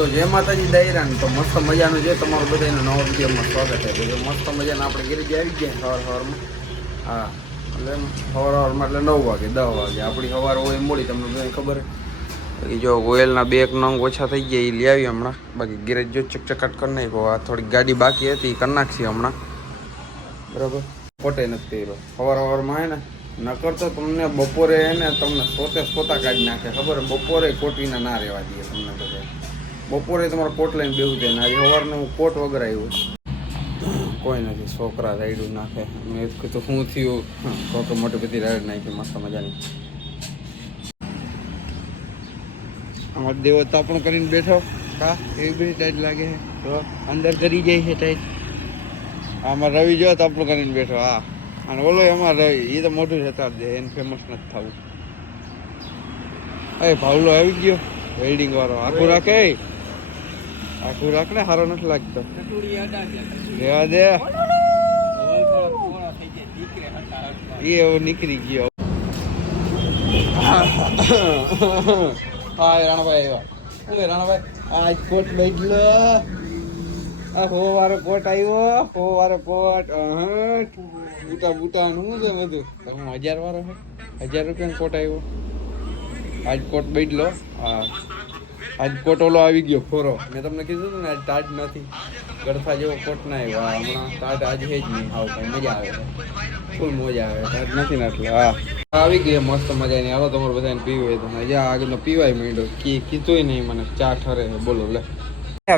તો જય માતાજી દાયરા ને તો મસ્ત મજાનું છે તમારું બધાનું નવા વિડીયોમાં સ્વાગત છે. તો મસ્ત મજાના આપણે ગેરેજ આવી ગયા સવારમાં. હા એટલે સવારમાં એટલે 9 વાગે 10 વાગે આપણી સવાર હોય મોડી, તમને બધાને ખબર છે. જો ગોયલના 2 નંગ ઓછા થઈ ગયા એ લઈ આવી હમણાં. બાકી ગેરેજ જો ચકચકાટ કરી નાખ્યો. આ થોડીક ગાડી બાકી હતી એ કરી નાખી હમણાં, બરાબર. ખોટે નથી કર્યો સવારમાં ને, નકર તો તમને બપોરે ને તમને સોતા કાઢી નાખે ખબર. બપોરે કોટીના ના રહેવા દઈએ તમને બધા. બપોરે તમારે કોટ લઈને બેવું છે ને આજે સવારનું કોટ વગર આવ્યું કોઈ નથી. છોકરા રાઈડું નાખે. મેં કીધું શું થયું, તો મોટી બધી રાઈડ નાખી મસ્ત મજાની. આમાં દેવો તાપણું કરીને બેઠો. હા એવી બધી ટાઈટ લાગે છે તો અંદર કરી જાય છે ટાઈટ. આમાં રવિ જો તાપણું કરીને બેઠો. હા અને ઓલો એમાં રવિ એ તો મોટું જતા દે, એને ફેમસ નથી થવું. એ ભાવલો આવી ગયો વેલ્ડિંગ વાળો. આખું રાખે આખું રાખ ને, સારો નથી લાગતો. રેવા દે એ હવે નીકળી ગયો. હા રાણાભાઈ આવ્યા. રાણાભાઈ આજ કોટ બેઠલો. આ હો વારો કોટ આવ્યો. હો વારો કોટ બુટા બુટા નું છે બધું. 1000 વાળો છે. 1000 રૂપિયાનો કોટ આવ્યો. આજ કોટ બેઠલો. હા આજ કોટ ઓલો આવી ગયો ખોરો. મેં તમને કીધું ને આજ ટાટ નથી, ગળફા જેવો કોટ ના આવ્યો. હમણાં ટાટ આજે છે જ નહીં. આવ કઈ મજા આવે છે, ફૂલ મજા આવે. ટાટ નથી ને એટલે હા આવી ગઈ મસ્ત મજાની. હાલો તમારે બધાને પીવું હોય તો હજી આગળનો પીવાય માંડ્યો. કીધું નહીં મને ચા ઠરે. બોલો લે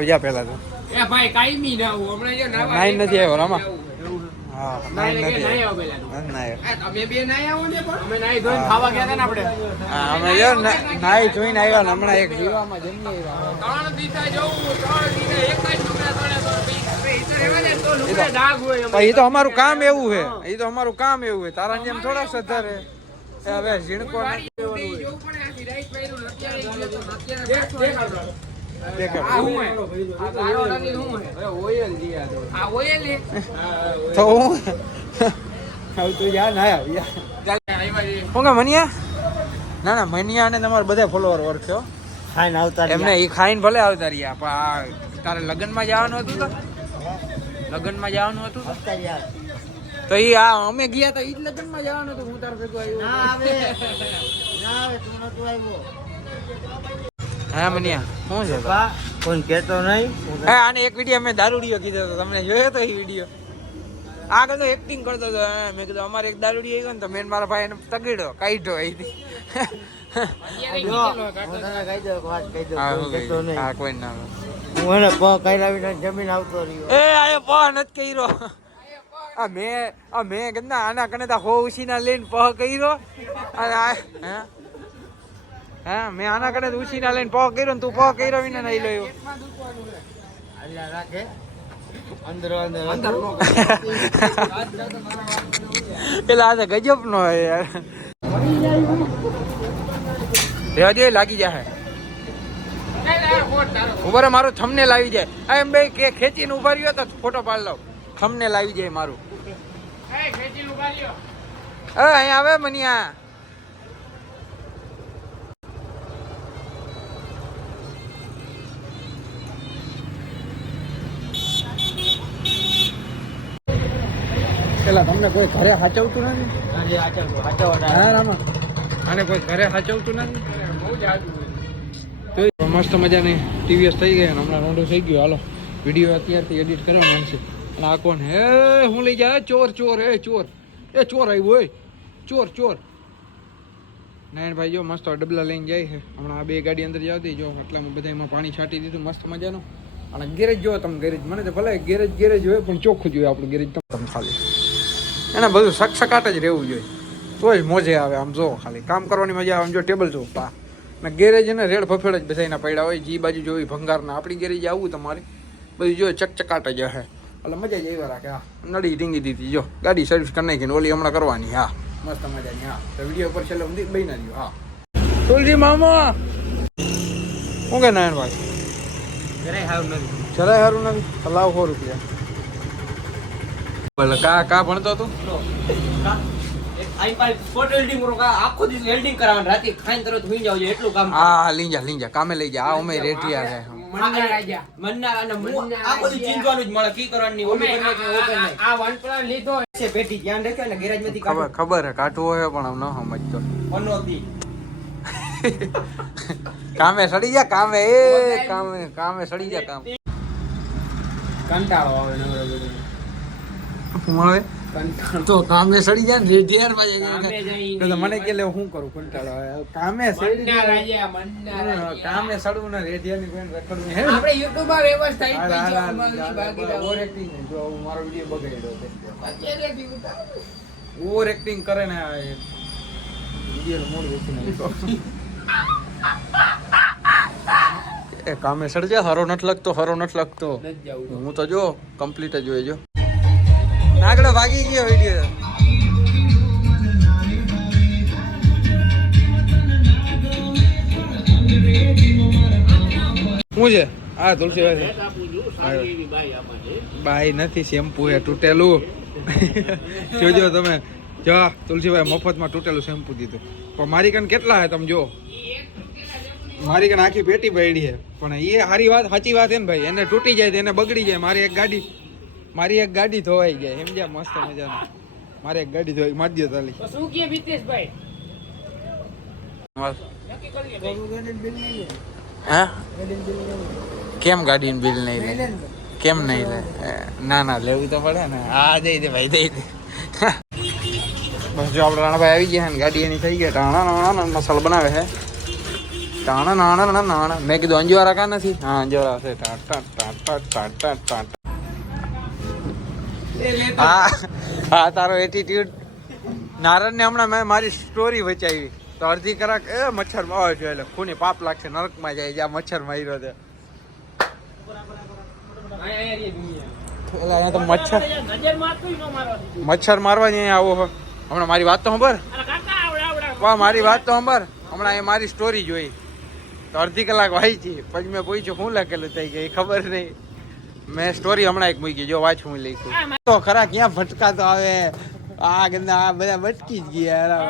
જા પેલા તો એ ભાઈ કાઈ ના હું હમણાં જો નાઈ નથી આવ્યો રામા. હા નાઈ નથી આવ્યો પેલા તમે બે નાઈ આવો ને પણ અમે નાઈ ધોઈને ખાવા ગયા હતા ને આપણે. હા અમે જો નાઈ જોઈને આવ્યા ને હમણાં એક જીવામાં જમી આવ્યા. 3 દીધા જવું 3 દીધા એક જ લુગડા તોડે તો દાગ હોય. એ તો અમારું કામ એવું છે. એ તો અમારું કામ એવું છે. તારા જેમ થોડા સધારે હવે ઝીણકો મનિયા ના ના મનિયા ને તમારે બધા ફોલોવર ઓળખ્યો ખાઈને આવતા એમને એ ખાઈને ભલે આવતા રહ્યા. પણ તારે લગ્નમાં જવાનું હતું તો લગ્નમાં જવાનું હતું તો એ આ અમે ગયા હતા એ જ લગ્નમાં જવાનું હતું. હું તારે ભેગું આવ્યો. હા મનિયા શું છે કોઈ કહેતો નહીં. આને એક વિડીયો મેં દારૂડિયો કીધો હતો, તમને જોયો તો એ વિડીયો. આગળ તો એક્ટિંગ કરતો હતો. મેં કીધું અમારે એક દારૂડિયો આવ્યો ને તો મેં મારા ભાઈ એને તગડ્યો કાઢ્યો અહીંથી. કોઈ ના હું એને પગ કાઢીને જમીન આવતો રહ્યો. એ આ પગ નથી કર્યો. મેં કીધું આના કને હો ઉછીના લઈને પગ કર્યો. હા મેં આના કને ઉછીના લઈને પગ કર્યો ને તું પગ કર્યો વિના નહીં લયો. પેલા આ ગજબ નો યાર. રેવા દે લાગી જાય. ઉભા મારું થંબનેલ આવી જાય. એમ બે કે ખેંચીને ઉભા રહ્યો તો ફોટો પાડી લઉં. થંબનેલ આવી જાય મારું. અહીંયા આવે મનિયા. પેલા તમને કોઈ ઘરે સાચવતું નથી. આને કોઈ ઘરે સાચવતું નથી. મસ્ત મજાની ટીવીએસ થઈ ગઈ. હમણાં રોંડો થઈ ગયો. હાલો વિડીયો અત્યારથી એડિટ કરવા માંડશે. અને આ કોણ હે હું લઈ જાય ચોર ચોર એ ચોર આવ્યું હોય. ચોર નારાયણભાઈ જો મસ્ત ડબલા લઈને જાય છે. હમણાં આ 2 ગાડી અંદર જતી જો એટલે બધા એમાં પાણી છાંટી દીધું મસ્ત મજાનું. અને ગેરેજ જો તમે ગેરેજ મને તો ભલે ગેરેજ હોય પણ ચોખ્ખું જોઈએ આપણું ગેરેજ. તમે ખાલી એને બધું સકસકાટ જ રહેવું જોઈએ તો જ મોજે આવે. આમ જો ખાલી કામ કરવાની મજા આવે. આમ જો ટેબલ જો પા ને ગેરેજ ને રેડ ફફેડ જ બધાના પડ્યા હોય. જી બાજુ જોઈ ભંગારના. આપણી ગેરેજ આવવું તમારે બધું જો ચકચકાટ જ હે એટલે મજા જ એવા રાખે. હા નડી ટીંગી દીધી જો ગાડી સર્વિસ કરી નાખીને ઓલી હમણાં કરવાની. હા મસ્ત મજાની. હા તો વિડીયો પર છેલ્લે ઊંધી બની ના રહ્યો. હા તુલજી મામા શું કે નારાયણભાઈ જરાય સારું નથી. લાવ 100 રૂપિયા. બોલે કા ભણતો તું? સ્પોટ વેલ્ડિંગ આખો દિવસ વેલ્ડિંગ કરાવવાનું. રાતે ખાઈને તરત હુઈ જાવ એટલું કામ. હા લીંજા કામે લઈ જા. આ અમે રેટિયા છે મન્ના રાજા મન્ના અને મન્ના આ બધું રાજા. ચીંધવાનું જ મળે કી કરવાની ઓલી અમે કરીને કે ઓપન નહીં આ OnePlus લીધો છે પેટી ધ્યાન રાખજો એટલે ગેરેજ માંથી ખબર કાઢો ખબર હે કાઢવું હોય પણ આમ ન સમજતો પનોતી કામે સડી જા કામે કામે સડી જા કામ કંટાળો આવે નવરો બધો હું આવે કંટાળો તો કામે સડી જાય ને રેડિયર માં કામે જઈને તો મને કે લે હું કરું કંટાળો આવે કામે સડી મન્ના રાજા મન્ના રાજા કામે સડવું ને રેડિયર ની કોઈ રખડવું હે આપણે YouTube માં વ્યવસ્થા થઈ હાલ, છે હાલ, અમલની હાલ, ભાગીદાર ઓવર એક્ટિંગ જો મારો વિડિયો બગાડ્યો છે અત્યારેથી ઉતાર. ઓવર એક્ટિંગ કરે ને આ વિડિયો મોડ વેચી નાખ્યો એ કામે સડજે હરો નથી લગતો નથી જવું હું તો જો કમ્પ્લીટ જ હોય જો નાગડો ભાગી ગયો વિડિયો શું છે આ તુલસી બાઈ નથી શેમ્પુ હે તૂટેલું જોજો તમે જો તુલસીભાઈ મફતમાં તૂટેલું શેમ્પુ દીધું પણ મારી કન કેટલા હે તમે જો મારી કન આખી પેટી પડી છે પણ એ સાચી વાત હે ને ભાઈ એને તૂટી જાય તો એને બગડી જાય મારી એક ગાડી ધોવાઈ જાય સમજ્યા મસ્ત મજાની મારી એક ગાડી ધોવાઈ મારી દો તાલી તો શું કે વિતેશભાઈ હા કેમ ગાડીનું બિલ નહીં લે કેમ નહીં લે ના લેવું તો પડે ને હા દઈ દે ભાઈ દઈ દે બસ જો આપણે રાણાભાઈ આવી ગયા ને ગાડી એની થઈ ગયા ટાણા મસાલો બનાવે છે ટાણા મેં કીધું અંજવારા કા નથી હા અંજવારા છે હા તારો એટીટ્યુડ નારદ ને હમણાં મેં મારી સ્ટોરી બચાવી તો અડધી કલાક મચ્છર માં છે એટલે ખૂની પાપ લાગશે નરકમાં જાય જ્યાં મચ્છર માર્યો છે અહીંયા તો મચ્છર મારવા જ અહીંયા આવો હમણાં મારી વાત તો ખબર મારી વાત તો ખબર હમણાં એ મારી સ્ટોરી જોઈ તો અડધી કલાક વાંચી પછી મેં પૂછ્યું શું લખેલું થઈ ગઈ ખબર નહીં મેં સ્ટોરી હમણાં એક મૂકી જો વાંચ હું લખ્યું તો ખરા ક્યાં ભટકાતો આવે આ ગંદા આ બધા ભટકી જ ગયા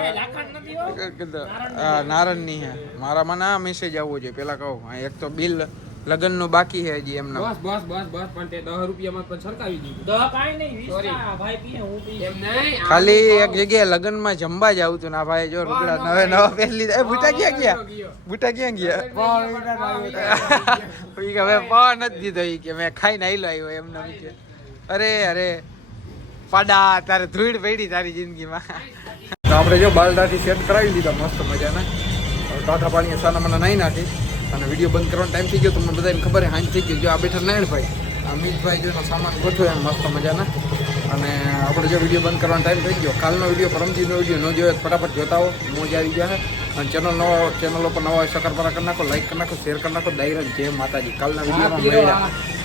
નારણ ની હે મારામાં ના મેસેજ આવવો જોઈએ પેલા કહું એક તો બિલ લગન નું બાકી છે હજી એમના બસ પણ તે 10 રૂપિયામાં પણ સરકાવી દીધું 10 કાઈ નહીં 20 ભાઈ પીએ હું પી એમ નહીં ખાલી એક જગ્યાએ લગન માં જમવા જ આવતું ના ભાઈ જો રૂપડા નવા પહેલી એ બુટા ક્યાં ગયા હવે પા નથી દીધો ઈ કે મેં ખાઈને આયલો આવ્યો એમને અરે પાડા તારે ધૂળ પડી તારી જિંદગીમાં તો આપણે જો બાલદાથી સેટ કરાવી લીધા મસ્ત મજાના ટાટા પાણી સાના મને નાઈ નાખી અને વિડીયો બંધ કરવાનો ટાઈમ થઈ ગયો તમને બધાને ખબર હાંજ થઈ ગયો જો આ બેઠા નારાયણભાઈ અમિતભાઈ જો સામાન ગોઠવ્યો એમ મસ્ત મજાના અને આપણે જો વિડીયો બંધ કરવાનો ટાઈમ થઈ ગયો કાલનો વિડીયો પરમજીનો વિડીયો ન જોયો ફટાફટ જોતા હો મોજ આવી ગયા અને ચેનલ પર નવા સકરપરા કરી નાખો લાઈક કરી નાખો શેર કરી નાખો દાયરા જય માતાજી કાલના વિડીયોમાં મળ્યા